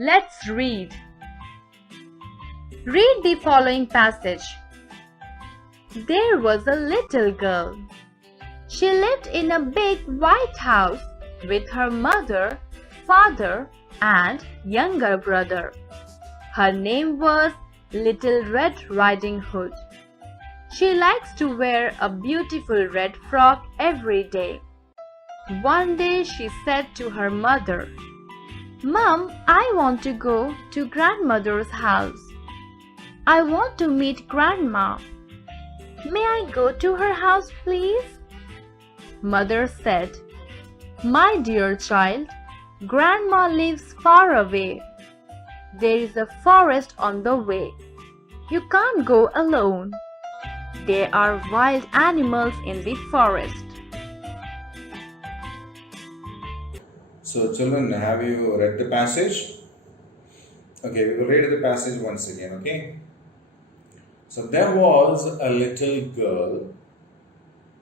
Let's read. Read the following passage. There was a little girl. She lived in a big white house with her mother, father, and younger brother. Her name was Little Red Riding Hood. She likes to wear a beautiful red frock every day. One day she said to her mother, "Mom, I want to go to grandmother's house. I want to meet grandma. May I go to her house, please?" Mother said, "My dear child, grandma lives far away. There is a forest on the way. You can't go alone. There are wild animals in the forest." So children, have you read the passage? Okay, we will read the passage once again, okay? So there was a little girl.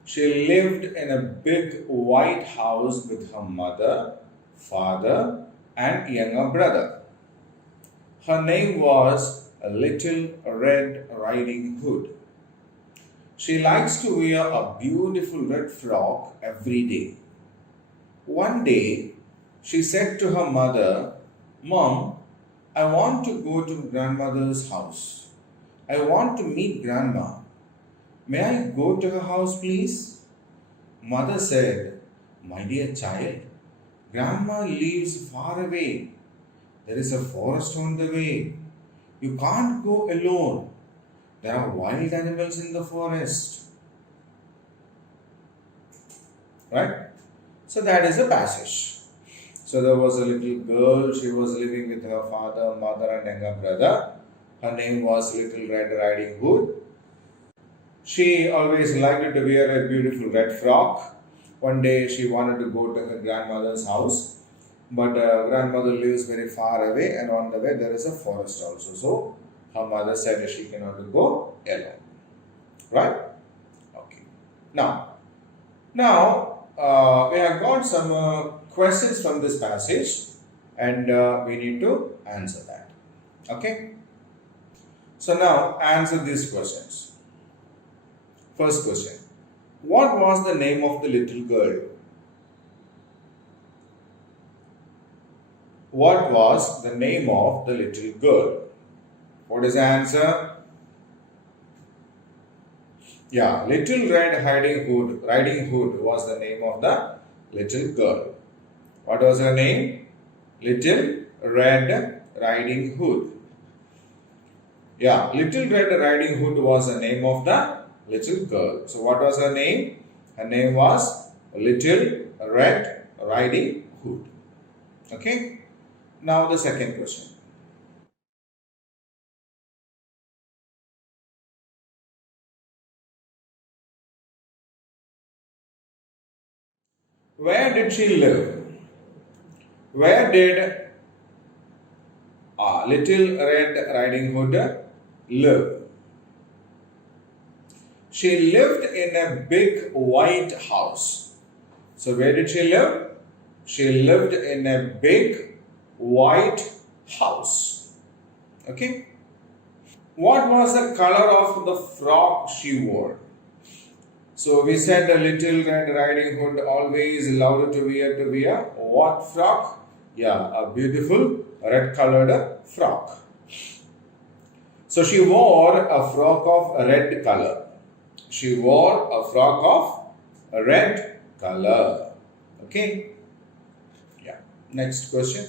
She lived in a big white house with her mother, father, and younger brother. Her name was a Little Red Riding Hood. She likes to wear a beautiful red frock every day. One day, she said to her mother, "Mom, I want to go to grandmother's house. I want to meet grandma. May I go to her house, please?" Mother said, "My dear child, grandma lives far away. There is a forest on the way. You can't go alone. There are wild animals in the forest." Right? So that is a passage. So there was a little girl. She was living with her father, mother, and younger brother. Her name was Little Red Riding Hood. She always liked to wear a beautiful red frock. One day she wanted to go to her grandmother's house, but grandmother lives very far away, and on the way there is a forest also. So her mother said she cannot go alone. Right? Okay. Now we have got some questions from this passage, and we need to answer that. Okay. So now answer these questions. First question. What was the name of the little girl? What was the name of the little girl? What is the answer? Yeah, Little Riding Hood was the name of the little girl. What was her name? Little Red Riding Hood. Yeah, Little Red Riding Hood was the name of the little girl. So what was her name? Her name was Little Red Riding Hood. Okay. Now the second question. Where did she live? Where did Little Red Riding Hood live? She lived in a big white house. So where did she live? She lived in a big white house. Okay. What was the color of the frock she wore? So we said the Little Red Riding Hood always loved to wear what frock? Yeah, a beautiful red colored frock. So she wore a frock of red color. She wore a frock of red color. Okay. Yeah. Next question.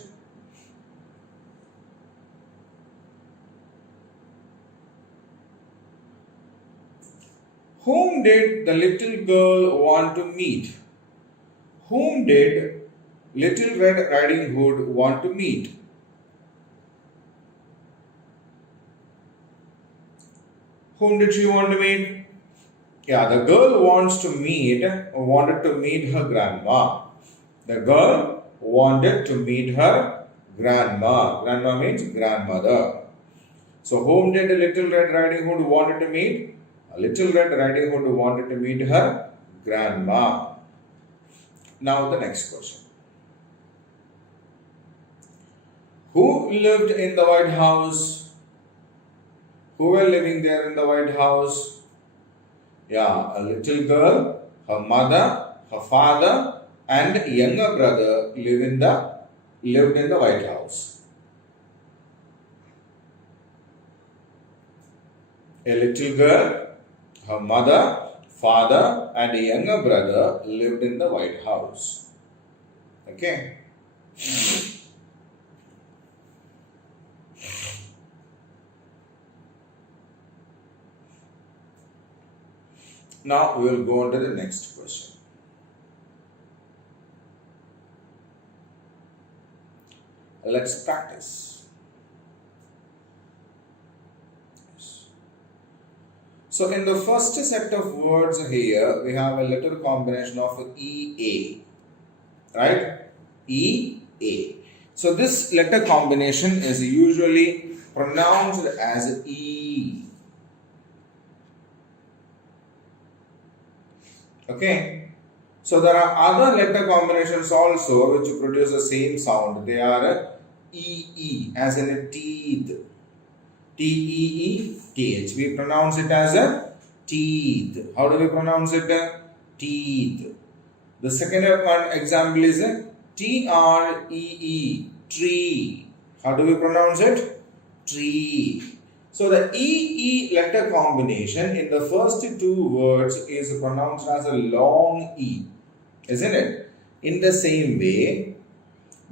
Whom did the little girl want to meet? Whom did Little Red Riding Hood want to meet? Whom did she want to meet? Yeah, the girl wanted to meet her grandma. The girl wanted to meet her grandma. Grandma means grandmother. So whom did Little Red Riding Hood wanted to meet? Little Red Riding Hood wanted to meet her grandma. Now the next question. Who lived in the White House? Who were living there in the White House? Yeah, a little girl, her mother, her father, and a younger brother lived in the White House. A little girl, her mother, father, and a younger brother lived in the White House. Okay. Now we will go on to the next question. Let's practice. So in the first set of words here, we have a letter combination of EA, right? EA. So this letter combination is usually pronounced as E. Okay. So there are other letter combinations also which produce the same sound. They are EE as in a teeth. Teeth. We pronounce it as a teeth. How do we pronounce it? Teeth. The second one example is a TREE. Tree. How do we pronounce it? Tree. So the EE letter combination in the first two words is pronounced as a long E, isn't it? In the same way,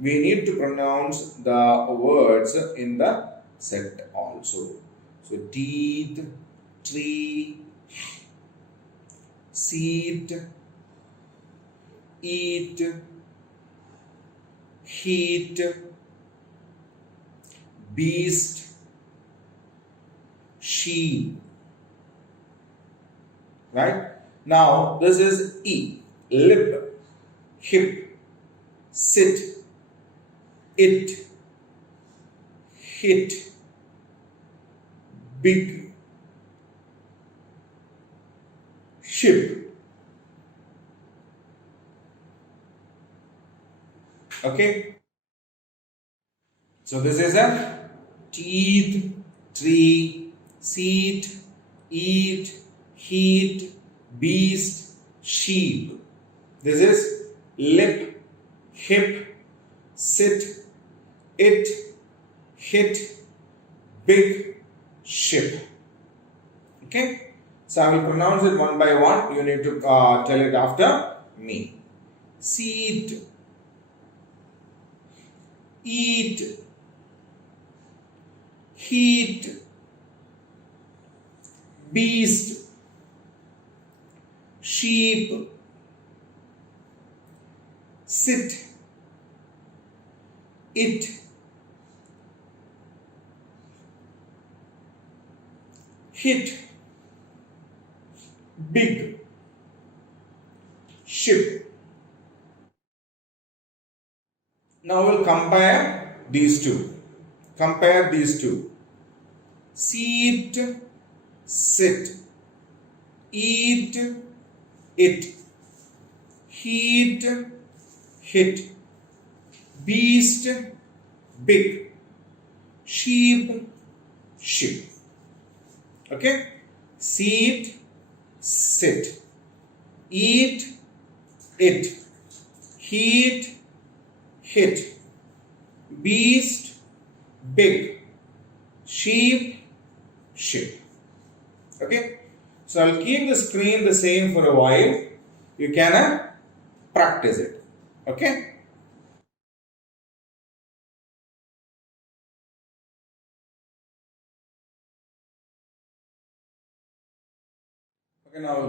we need to pronounce the words in the set also. So teeth, tree, seed, eat, heat, beast, sheep. Right? Now this is E. Lip, hip, sit, it, hit, big, ship. Okay? So this is a teeth, tree, seat, eat, heat, beast, sheep. This is lip, hip, sit, it, hit, big, ship. Okay? So I will pronounce it one by one. You need to tell it after me. Seat, eat, heat, beast, sheep, sit, it, hit, big, ship. Now we'll compare these two. Compare these two. Seat, sit, eat, it, heat, hit, beast, big, sheep, ship. Okay? Seat, sit, eat, it, heat, hit, beast, big, sheep, ship. Okay? So I'll keep the screen the same for a while. You can practice it. Okay? Okay, now we'll go.